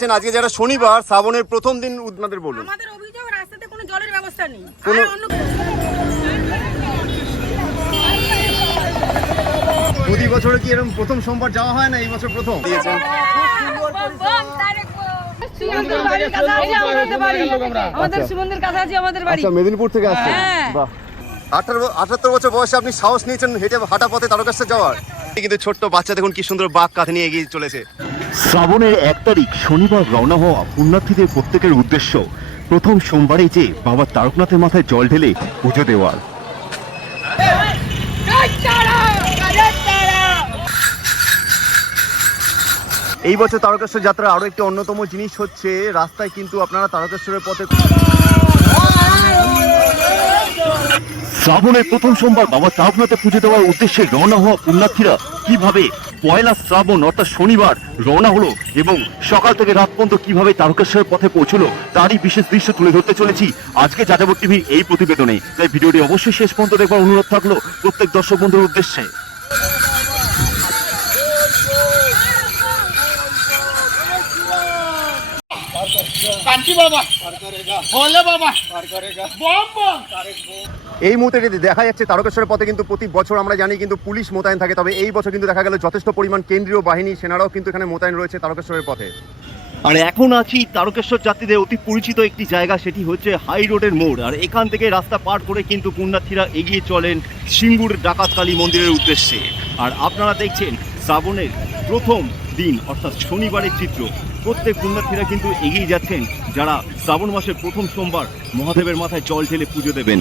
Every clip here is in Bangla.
পাচ্ছেন আজকে যারা শনিবার শ্রাবণের প্রথম দিন আপনাদের বলুন। আমাদের অভিযোগ রাস্তাতে কোনো জলের ব্যবস্থা নেই। প্রতি বছরে কি এরকম প্রথম সোমবার যাওয়া হয় না, এই বছর প্রথম দিয়েছেন? আচ্ছা, মেদিনীপুর থেকে আসছেন। বাহ, 78 বছর বয়সে আপনি সাহস নিয়েছেন হেঁটে হাঁটা পথে তারকেশ্বর যাওয়ার। কিন্তু ছোট্ট বাচ্চা দেখুন কি সুন্দর বাঘ কাঁধে নিয়ে এগিয়ে চলেছে। শ্রাবণের 1 তারিখ শনিবার রওনা হওয়া পুণ্যার্থীদের প্রত্যেকের উদ্দেশ্য প্রথম সোমবারে যে বাবা তারকনাথের মাথায় জল ঢেলে পুজো দেওয়ার। এই বছর তারকেশ্বর যাত্রার আরো একটি অন্যতম জিনিস হচ্ছে রাস্তায় কিন্তু আপনারা তারকেশ্বরের পথে শ্রাবণের প্রথম সোমবার বাবা তারকনাথে পুজো দেওয়ার উদ্দেশ্যে রওনা হওয়া পুণ্যার্থীরা কিভাবে পয়লা শ্রাবণ অর্থাৎ শনিবার রওনা হলো এবং সকাল থেকে রাত পর্যন্ত কিভাবে তারকেশ্বরের পথে পৌঁছলো তারই বিশেষ দৃশ্য তুলে ধরতে চলেছি আজকে যাযাবর টিভির এই প্রতিবেদনে। তাই ভিডিওটি অবশ্যই শেষ পর্যন্ত দেখবার অনুরোধ থাকলো প্রত্যেক দর্শক বন্ধুর উদ্দেশ্যে। এই মুহূর্তে যদি দেখা যাচ্ছে তারকেশ্বরের পথে কিন্তু প্রতি বছর আমরা জানি কিন্তু পুলিশ মোতায়েন থাকে, তবে এই বছর কিন্তু দেখা গেল যথেষ্ট পরিমাণ কেন্দ্রীয় বাহিনী সেনারাও কিন্তু এখানে মোতায়েন রয়েছে তারকেশ্বরের পথে। আর এখন আছি তারকেশ্বর যাত্রীদের অতি পরিচিত একটি জায়গা, সেটি হচ্ছে হাই রোডের মোড়। আর এখান থেকে রাস্তা পার করে কিন্তু পুণ্যার্থীরা এগিয়ে চলেন সিঙ্গুর ডাকাতকালী মন্দিরের উদ্দেশ্যে। আর আপনারা দেখছেন শ্রাবণের প্রথম দিন অর্থাৎ শনিবারের চিত্র। প্রত্যেক পুণ্যার্থীরা কিন্তু এগিয়ে যাচ্ছেন যারা শ্রাবণ মাসের প্রথম সোমবার মহাদেবের মাথায় জল ঢেলে পুজো দেবেন।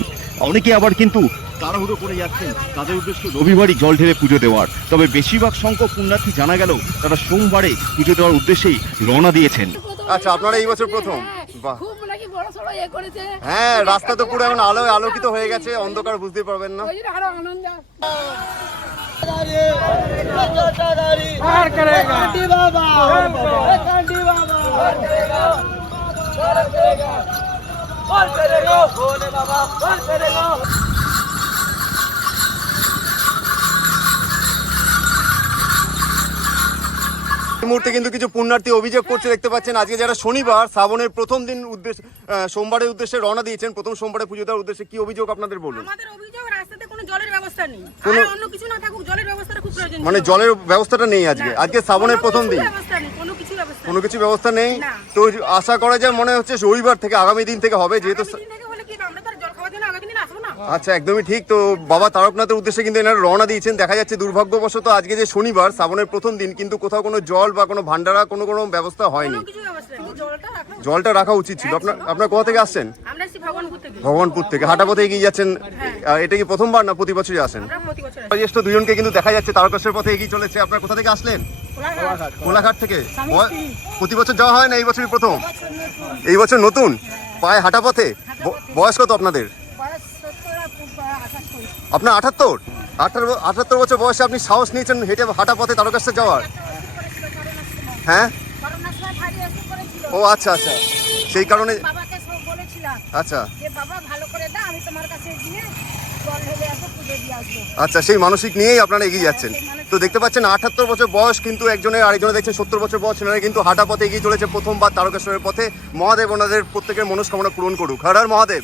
অনেকে আবার কিন্তু তাড়াহুড়ো করে যাচ্ছেন, তাদের উদ্দেশ্য রবিবারই জল ঢেলে পুজো দেওয়ার। তবে বেশিরভাগ সংখ্যক পুণ্যার্থী জানা গেল তারা সোমবারে পুজো দেওয়ার উদ্দেশ্যেই রওনা দিয়েছেন। আচ্ছা, আপনারা এই বছর প্রথম? বাহ, হ্যাঁ, রাস্তা তো পুরো এখন আলোয় আলোকিত হয়ে গেছে, অন্ধকার বুঝতে পারবেন না। এই মুহূর্তে কিন্তু কিছু পুণ্যার্থী অভিযোগ করছে, দেখতে পাচ্ছেন আজকে যারা শনিবার শ্রাবণের প্রথম দিন সোমবারের উদ্দেশ্যে রওনা দিয়েছেন, প্রথম সোমবারে পুজো দেওয়ার উদ্দেশ্যে, কি অভিযোগ আপনাদের বলুন? আমাদের অভিযোগ রাস্তাতে কোনো জলের ব্যবস্থা নেই। অন্য কিছু না থাকুক, জলের ব্যবস্থাটা খুব প্রয়োজন। মানে জলের ব্যবস্থাটা নেই আজকে শ্রাবণের প্রথম দিন, কোনো কিছু ব্যবস্থা নেই। তো আশা করা যায় মনে হচ্ছে রবিবার থেকে আগামী দিন থেকে হবে, যেহেতু আচ্ছা, একদমই ঠিক। তো বাবা তারকনাথের উদ্দেশ্যে কিন্তু এনারা রওনা দিয়েছেন। দেখা যাচ্ছে দুর্ভাগ্যবশত আজকে যে শনিবার শ্রাবণের প্রথম দিন কিন্তু কোথাও কোনো জল বা কোনো ভান্ডারা কোনো ব্যবস্থা হয়নি। জলটা রাখা উচিত ছিল। আপনার কোথা থেকে আসছেন? ভগবানপুর থেকে হাঁটা পথে এগিয়ে যাচ্ছেন। এটা কি প্রথমবার না প্রতি বছরই আসেন? জ্যেষ্ঠ দুজনকে কিন্তু দেখা যাচ্ছে তারকেশ্বরের পথে এগিয়ে চলেছে। আপনার কোথা থেকে আসলেন? কোলাঘাট থেকে। প্রতি বছর যাওয়া হয় না, এই বছরই প্রথম? এই বছর নতুন পায়ে হাঁটা পথে। বয়স কত আপনাদের? আপনার 78 বছর বয়সে আপনি সাহস নিয়েছেন হেঁটে হাঁটা পথে তারকেশ্বর যাওয়ার? হ্যাঁ, ও আচ্ছা আচ্ছা, সেই কারণে। আচ্ছা আচ্ছা, সেই মানসিক নিয়েই আপনারা এগিয়ে যাচ্ছেন। তো দেখতে পাচ্ছেন 78 বছর বয়স কিন্তু একজনের, আরেকজনে দেখছেন 70 বছর বয়স। এনারা কিন্তু হাঁটা পথে এগিয়ে চলেছে প্রথমবার তারকেশ্বরের পথে। মহাদেব ওনাদের প্রত্যেকের মনস্কামনা পূরণ করুক। হর হর মহাদেব।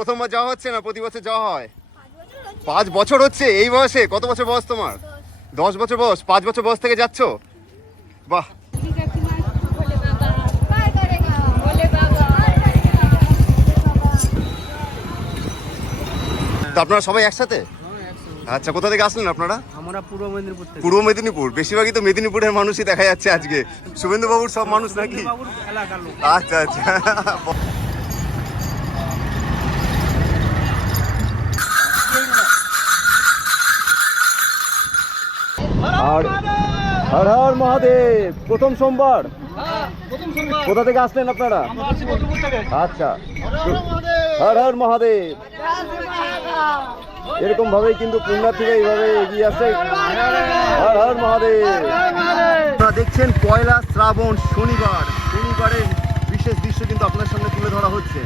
প্রথমবার যাওয়া হচ্ছে না প্রতি বছর যাওয়া হয়? 5 বছর হচ্ছে এই বয়সে? কত বছর বয়স তোমার? 10 বছর বয়স। 5 বছর বয়স থেকে যাচ্ছ? বাহ, তো আপনারা সবাই একসাথে? আচ্ছা, কোথা থেকে আসলেন আপনারা? আমরা পূর্ব মেদিনীপুর থেকে। পূর্ব মেদিনীপুর। বেশিরভাগই তো মেদিনীপুরের মানুষই দেখা যাচ্ছে আজকে। শুভেন্দু বাবুর সব মানুষ নাকি? আচ্ছা আচ্ছা। আর হর হর মহাদেব। প্রথম সোমবার কোথা থেকে আসলেন আপনারা? আচ্ছা, হর হর মহাদেব। এরকম ভাবেই কিন্তু পুণ্যার্থীরা এইভাবে এগিয়ে আসছে। হর হর মহাদেব। আপনারা দেখছেন পয়লা শ্রাবণ শনিবারের বিশেষ দৃশ্য কিন্তু আপনার সামনে তুলে ধরা হচ্ছে।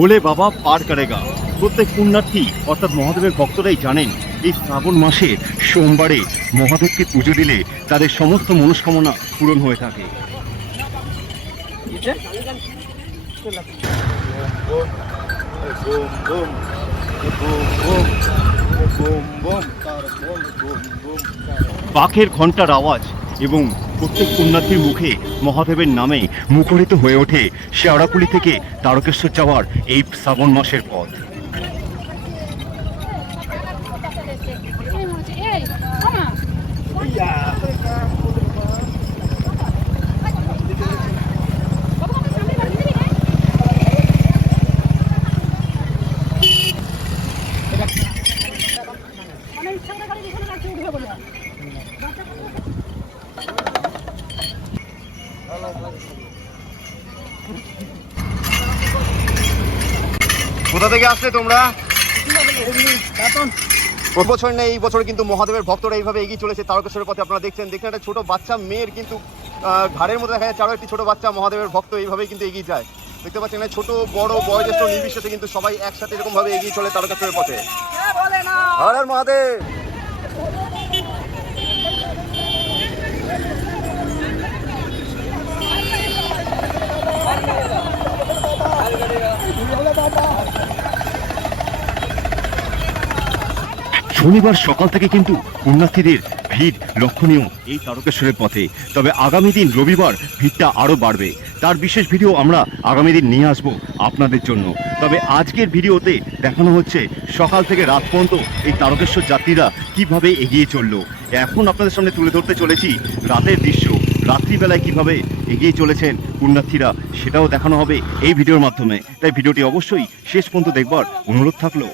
ভোলে বাবা পার করেগা। প্রত্যেক পুণ্যার্থী অর্থাৎ মহাদেবের ভক্তরাই জানেন এই শ্রাবণ মাসে সোমবারে মহাদেবকে পুজো দিলে তাদের সমস্ত মনস্কামনা পূরণ হয়ে থাকে। বাঘের ঘণ্টার আওয়াজ এবং প্রত্যেক পুণ্যার্থীর মুখে মহাদেবের নামে মুখরিত হয়ে ওঠে শেওড়াফুলি থেকে তারকেশ্বর যাওয়ার এই শ্রাবণ মাসের পথ। কোথা থেকে আসলে তোমরা? প্রতি বছর নেই, এই বছর কিন্তু মহাদেবের ভক্তরা এইভাবে এগিয়ে চলেছে তারকেশ্বরের পথে। আপনারা দেখছেন একটা ছোট বাচ্চা মেয়ের কিন্তু ঘাড়ের মধ্যে দেখা যাচ্ছে আরও একটি ছোট বাচ্চা মহাদেবের ভক্ত এইভাবেই কিন্তু এগিয়ে যায়। দেখতে পাচ্ছেন ছোট বড় বয়োজ্যেষ্ঠ নির্বিশেষে কিন্তু সবাই একসাথে এরকম ভাবে এগিয়ে চলে তারকেশ্বরের পথে। হর হর মহাদেব। শনিবার সকাল থেকে কিন্তু পুণ্যার্থীদের ভিড় লক্ষণীয় এই তারকেশ্বরের পথে। তবে আগামী দিন রবিবার ভিড়টা আরও বাড়বে। তার বিশেষ ভিডিও আমরা আগামী দিন নিয়ে আসবো আপনাদের জন্য। তবে আজকের ভিডিওতে দেখানো হচ্ছে সকাল থেকে রাত পর্যন্ত এই তারকেশ্বর যাত্রীরা কিভাবে এগিয়ে চললো। এখন আপনাদের সামনে তুলে ধরতে চলেছি রাতের দৃশ্য। রাত্রিবেলায় কিভাবে এগিয়ে চলেছেন পুণ্যার্থীরা সেটাও দেখানো হবে এই ভিডিওর মাধ্যমে। তাই ভিডিওটি অবশ্যই শেষ পর্যন্ত দেখবার অনুরোধ থাকলো।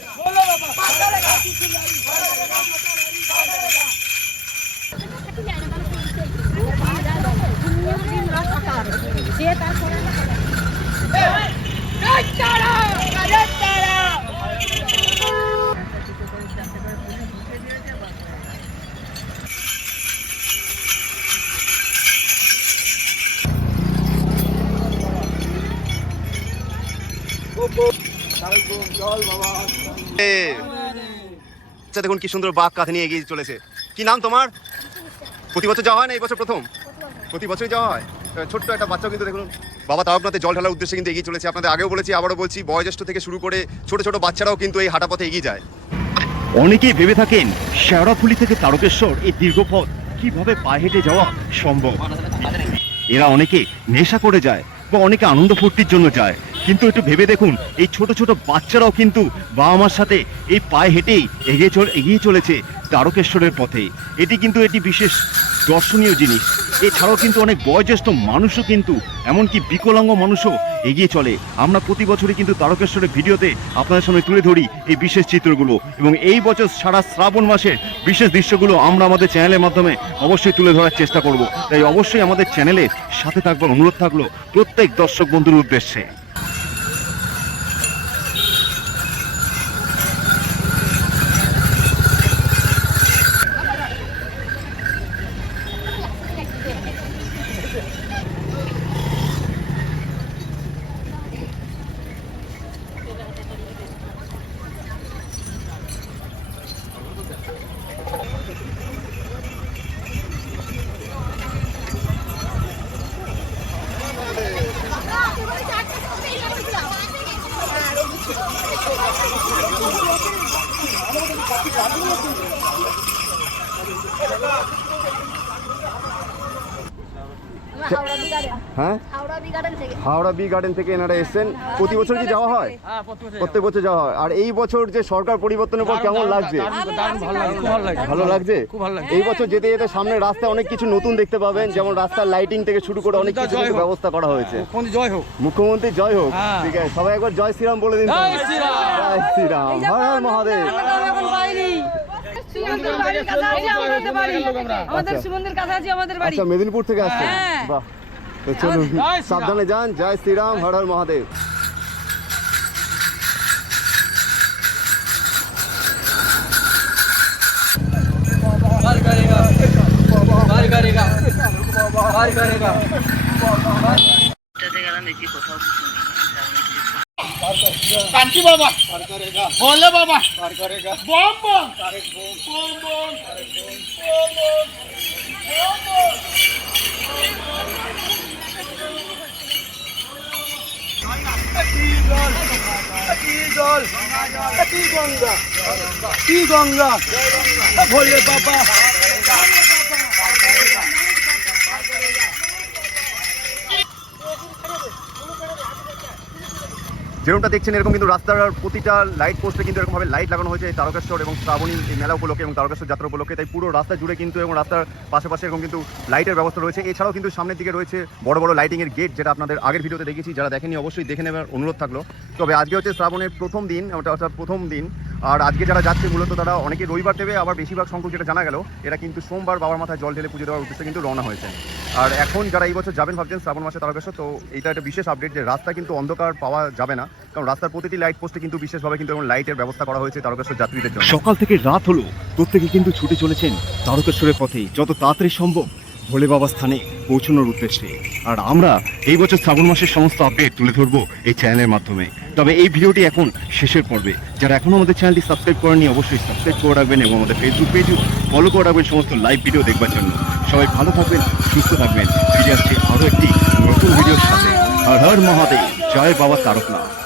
দেখুন কি সুন্দর বাঘ কাঁধে নিয়ে এগিয়ে চলেছে। কি নাম তোমার? প্রতি বছর যাওয়া হয় না, এই বছর প্রথম? প্রতি বছরই যাওয়া হয়। ছোট্ট একটা বাচ্চাও কিন্তু দেখুন বাবা তারকনাথে জল ঢালার উদ্দেশ্যে কিন্তু এগিয়ে চলেছে। আপনাদের আগেও বলেছি, আবারও বলছি, বয়োজ্যেষ্ঠ থেকে শুরু করে ছোট ছোট বাচ্চারাও কিন্তু এই হাঁটা পথে এগিয়ে যায়। অনেকেই ভেবে থাকেন শেওড়াফুলি থেকে তারকেশ্বর এই দীর্ঘ পথ কিভাবে পায়ে হেঁটে যাওয়া সম্ভব। এরা অনেকে নেশা করে যায় বা অনেকে আনন্দ ফুর্তির জন্য যায়, কিন্তু একটু ভেবে দেখুন এই ছোট ছোট বাচ্চারাও কিন্তু বাবা মার সাথে এই পায়ে হেঁটেই এগিয়ে চলেছে তারকেশ্বরের পথে। এটি বিশেষ দর্শনীয় জিনিস। এছাড়াও কিন্তু অনেক বয়োজ্যেষ্ঠ মানুষও কিন্তু এমনকি বিকলাঙ্গ মানুষও এগিয়ে চলে। আমরা প্রতি বছরই কিন্তু তারকেশ্বরের ভিডিওতে আপনাদের সামনে তুলে ধরি এই বিশেষ চিত্রগুলো, এবং এই বছর সারা শ্রাবণ মাসের বিশেষ দৃশ্যগুলো আমরা আমাদের চ্যানেলের মাধ্যমে অবশ্যই তুলে ধরার চেষ্টা করব। তাই অবশ্যই আমাদের চ্যানেলের সাথে থাকবার অনুরোধ থাকলো প্রত্যেক দর্শক বন্ধুর উদ্দেশ্যে। হ্যাঁ হাওড়া বি গার্ডেন থেকে এনারা এসেছেন। প্রতি বছর কি যাওয়া হয়? প্রত্যেক বছর যাওয়া হয়। আর এই বছর যে সরকার পরিবর্তনের পর কেমন লাগছে? ভালো লাগছে। এই বছর যেতে যেতে সামনে রাস্তায় অনেক কিছু নতুন দেখতে পাবেন, যেমন রাস্তার লাইটিং থেকে শুরু করে অনেক কিছু ব্যবস্থা করা হয়েছে। মুখ্যমন্ত্রী জয় হোক। ঠিক আছে, সবাই একবার জয় শ্রীরাম বলে দিন। জয় শ্রীরাম, হর হর মহাদেব। আচ্ছা, মেদিনীপুর থেকে আসছেন? বাহ, তো চলুন, সাবধানে যান। জয় শ্রীরাম, হর হর মহাদেব। कांची बाबा भोले बाबा बम बम गंगा भोले बाबा। যেরকমটা দেখছেন এরকম কিন্তু রাস্তার প্রতিটা লাইট পোস্টে কিন্তু এরকমভাবে লাইট লাগানো হয়েছে তারকেশ্বর এবং শ্রাবণী এই মেলা উপলক্ষে এবং তারকেশ্বর যাত্রা উপলক্ষে। তাই পুরো রাস্তা জুড়ে কিন্তু এবং রাস্তার পাশাপাশি এরকম কিন্তু লাইটের ব্যবস্থা রয়েছে। এছাড়াও কিন্তু সামনের দিকে রয়েছে বড় বড় লাইটিংয়ের গেট, যেটা আপনাদের আগের ভিডিওতে দেখেছি। যারা দেখেনি অবশ্যই দেখে নেবার অনুরোধ থাকলো। তবে আজকে হচ্ছে শ্রাবণের প্রথম দিন, অর্থাৎ প্রথম দিন। আর আজকে যারা যাচ্ছে মূলত তারা অনেকে রবিবার দেবে, আবার বেশিরভাগ সংখ্যক যেটা জানা গেল এরা কিন্তু সোমবার বাবার মাথায় জল ঢেলে পুজো দেওয়ার উদ্দেশ্যে কিন্তু রওনা হয়েছে। আর এখন যারা এই বছর যাবেন ভাবছেন শ্রাবণ মাসে তারকেশ্বর, তো এটা একটা বিশেষ আপডেট যে রাস্তা কিন্তু অন্ধকার পাওয়া যাবে না, কারণ রাস্তার প্রতিটি লাইট পোস্টে কিন্তু বিশেষভাবে কিন্তু লাইটের ব্যবস্থা করা হয়েছে তারকেশ্বর যাত্রীদের জন্য। সকাল থেকে রাত হলো, প্রত্যেকে কিন্তু ছুটে চলেছেন তারকেশ্বরের পথে যত তাড়াতাড়ি সম্ভব ভোলে বাবা স্থানে পৌঁছানোর উদ্দেশ্যে। আর আমরা এই বছর শ্রাবণ মাসের সমস্ত আপডেট তুলে ধরবো এই চ্যানেলের মাধ্যমে। তবে এই ভিডিওটি এখন শেষের পর্বে। যারা এখনও আমাদের চ্যানেলটি সাবস্ক্রাইব করেনি অবশ্যই সাবস্ক্রাইব করে রাখবেন এবং আমাদের ফেসবুক পেজও ফলো করে রাখবেন সমস্ত লাইভ ভিডিও দেখবার জন্য। সবাই ভালো থাকবেন, সুস্থ থাকবেন। ফিরে আসছে আরও একটি নতুন ভিডিওর সাথে। হর হর মহাদেব, জয় বাবা তারকনাথ।